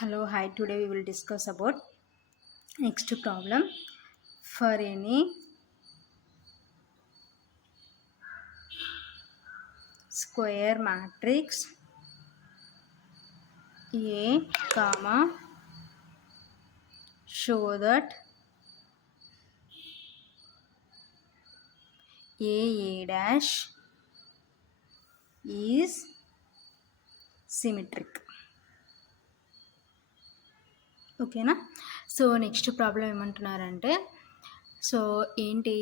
Hello, hi. Today we will discuss about next problem. For any square matrix A, comma, show that A dash is symmetric. ఓకేనా. So next problem ఏమంటున్నారంటే, so ఏంటి,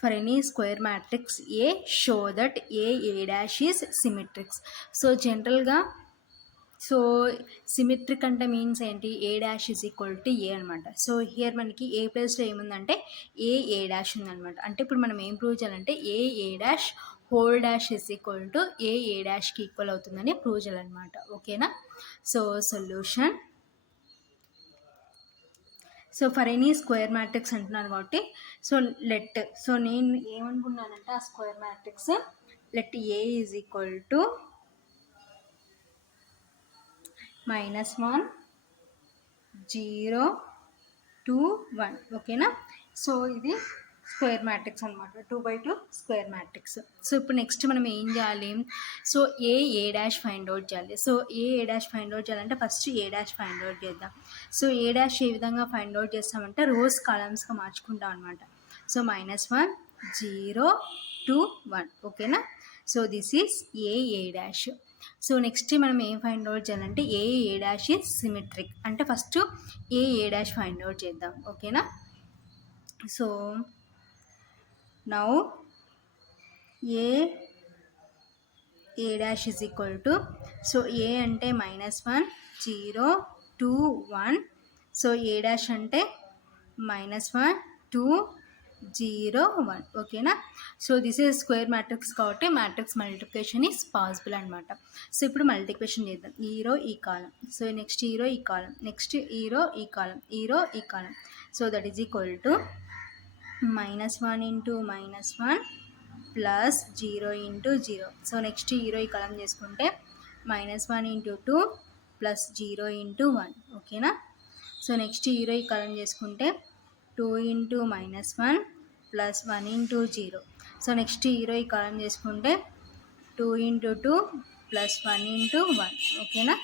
for any square matrix A show that A dash is symmetrics. So జనరల్గా so symmetric అంటే means ఏంటి, A dash is equal to A అనమాట. So here మనకి ఏ ప్లేస్లో ఏముందంటే ఏ డాష్ ఉందనమాట. అంటే ఇప్పుడు మనం ఏం ప్రూవ్ చేయాలంటే A dash whole dash is equal to A డాష్కి ఈక్వల్ అవుతుందని ప్రూవ్ చేయాలన్నమాట. ఓకేనా. So solution, so for any square matrix అంటున్నాను కాబట్టి సో నేను ఏమనుకున్నానంటే ఆ square matrix let A is equal to -1 0 2 1. ఓకేనా. సో ఇది స్క్వేర్ మ్యాట్రిక్స్ అనమాట, 2x2 స్క్వేర్ మ్యాట్రిక్స్. సో ఇప్పుడు నెక్స్ట్ మనం ఏం చేయాలి, so A dash find out చేయాలి. So A dash find out చేయాలంటే ఫస్ట్ ఏ డాష్ ఫైండ్ అవుట్ చేద్దాం. సో ఏ డాష్ ఏ విధంగా ఫైండ్ అవుట్ చేస్తామంటే రోస్ కాలమ్స్గా మార్చుకుంటాం అనమాట. సో -1 0 2 1. ఓకేనా. So this is A dash. So next మనం ఏం ఫైండ్ అవుట్ చేయాలంటే ఏ డాష్ ఈజ్ సిమెట్రిక్. అంటే ఫస్ట్ ఏ డాష్ ఫైండ్ అవుట్ చేద్దాం. ఓకేనా. So now A dash is equal to, so A అంటే -1 0 2 1. సో ఏ డాష్ అంటే -1 2 0 1. ఓకేనా. So this is square matrix కాబట్టి మ్యాట్రిక్స్ మల్టిప్లికేషన్ ఈజ్ పాసిబుల్ అనమాట. సో ఇప్పుడు మల్టిప్లికేషన్ చేద్దాం. ఈ రో ఈ కాలం, సో నెక్స్ట్ ఈ రో ఈ కాలం, నెక్స్ట్ ఈ రో ఈ కాలం, ఈ రో ఈ column. So that is equal to -1 into -1 plus 0 into 0. So next ఈ రో ఈ కాలం చేసుకుంటే -1 ఇంటూ 2 ప్లస్ 0 ఇంటూ 1. ఓకేనా. సో నెక్స్ట్ ఈ రో ఈ కాలం చేసుకుంటే 2 ఇంటూ -1 ప్లస్ 1 ఇంటూ 0. సో నెక్స్ట్ ఈ రో ఈ కాలం చేసుకుంటే 2 ఇంటూ 2 ప్లస్ 1 ఇంటూ 1. ఓకేనా.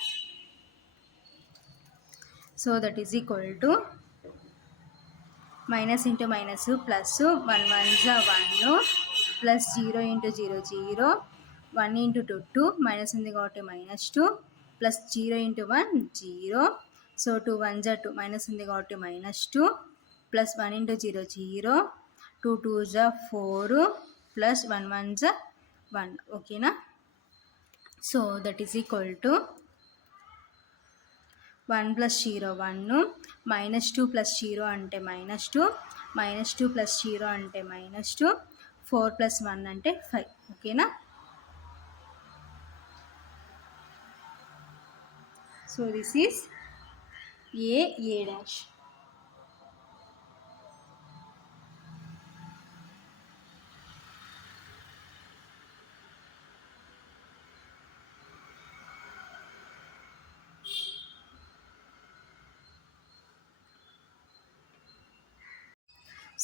So that is equal to minus into minus plus 1 1 1 plus 0 into 0 0 1 ఇంటూ 2 2 మైనస్ ఉంది కాబట్టి -2 ప్లస్ 0 ఇంటూ 1 0. సో 2 1 2 మైనస్ ఉంది కాబట్టి -2 ప్లస్ 1 ఇంటూ 0 0 2 2 4 ప్లస్ 1 1 1. ఓకేనా. So that is equal to 1 plus 0 1, -2 ప్లస్ 0 అంటే -2, -2 ప్లస్ 0 అంటే -2, 4 ప్లస్ 1 అంటే 5. ఓకేనా. So this is A dash.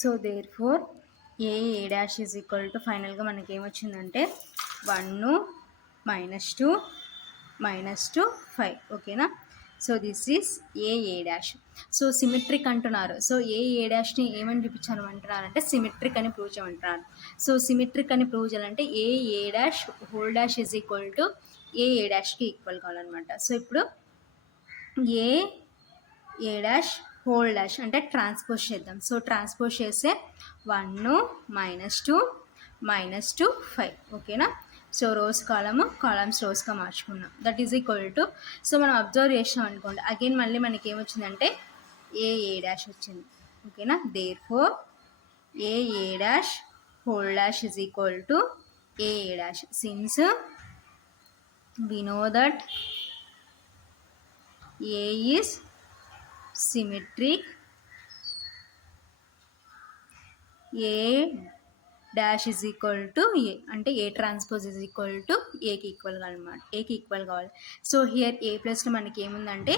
So therefore A dash is equal to ఫైనల్గా మనకి ఏమొచ్చిందంటే 1 -2 -2 5. ఓకేనా. So this is A dash. So symmetric అంటున్నారు. సో ఏ డాష్ని ఏమని చూపించాను అంటున్నారంటే సిమెట్రిక్ అని ప్రూవ్ చేయమంటున్నారు. సో సిమెట్రిక్ అని ప్రూవ్ చేయాలంటే A dash whole dash is equal to A డాష్కి ఈక్వల్ కావాలన్నమాట. సో ఇప్పుడు ఏ డాష్ హోల్ డాష్ అంటే ట్రాన్స్పోజ్ చేద్దాం. సో ట్రాన్స్పోజ్ చేస్తే 1 -2 -2 5. ఓకేనా. సో రోస్ కాలమ్స్ రోస్గా మార్చుకున్నాం. That is equal to, so మనం అబ్జర్వ్ చేసాం అనుకోండి, అగైన్ మళ్ళీ మనకి ఏమొచ్చిందంటే ఏ డాష్ వచ్చింది. ఓకేనా. Therefore A dash whole dash is equal to A dash. Since we know that A is symmetric, A dash is equal to A అంటే A transpose is equal to ఏకి ఈక్వల్గా అనమాట, ఏకి ఈక్వల్ కావాలి. So here ఏ ప్లస్లో మనకి ఏముందంటే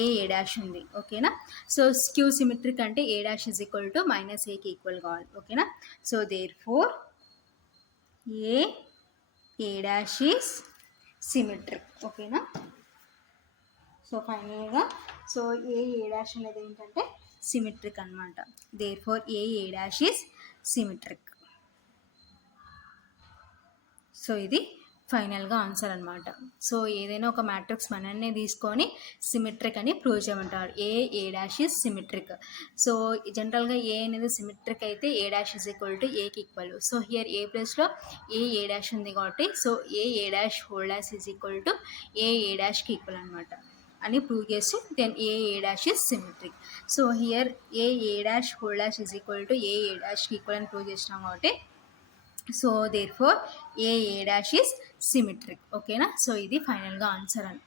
ఏ dash ఉంది. ఓకేనా. సో స్క్యూ సిమెట్రిక్ అంటే A dash is equal to minus ఏకి ఈక్వల్ కావాలి. ఓకేనా. So therefore A dash is symmetric. ఓకేనా. సో ఫైనల్గా సో ఏ డాష్ అనేది ఏంటంటే సిమెట్రిక్ అనమాట. Therefore A dash is symmetric. So ఇది ఫైనల్గా ఆన్సర్ అనమాట. సో ఏదైనా ఒక మ్యాట్రిక్స్ మనల్ని తీసుకొని సిమెట్రిక్ అని ప్రూవ్ చేయమంటారు. A dash is symmetric. So జనరల్గా ఏ అనేది సిమెట్రిక్ అయితే A dash is equal to ఏకి ఈక్వల్. సో హియర్ ఏ ప్లేస్లో ఏ డాష్ ఉంది కాబట్టి so A dash whole dash is equal to A డాష్కి ఈక్వల్ అనమాట అని ప్రూవ్ చేసి then A dash is symmetric. So here A dash whole dash is equal to A డాష్కి equal అని prove చేసినాం కాబట్టి so therefore A dash is symmetric. ఓకేనా. సో ఇది ఫైనల్గా ఆన్సర్ అని.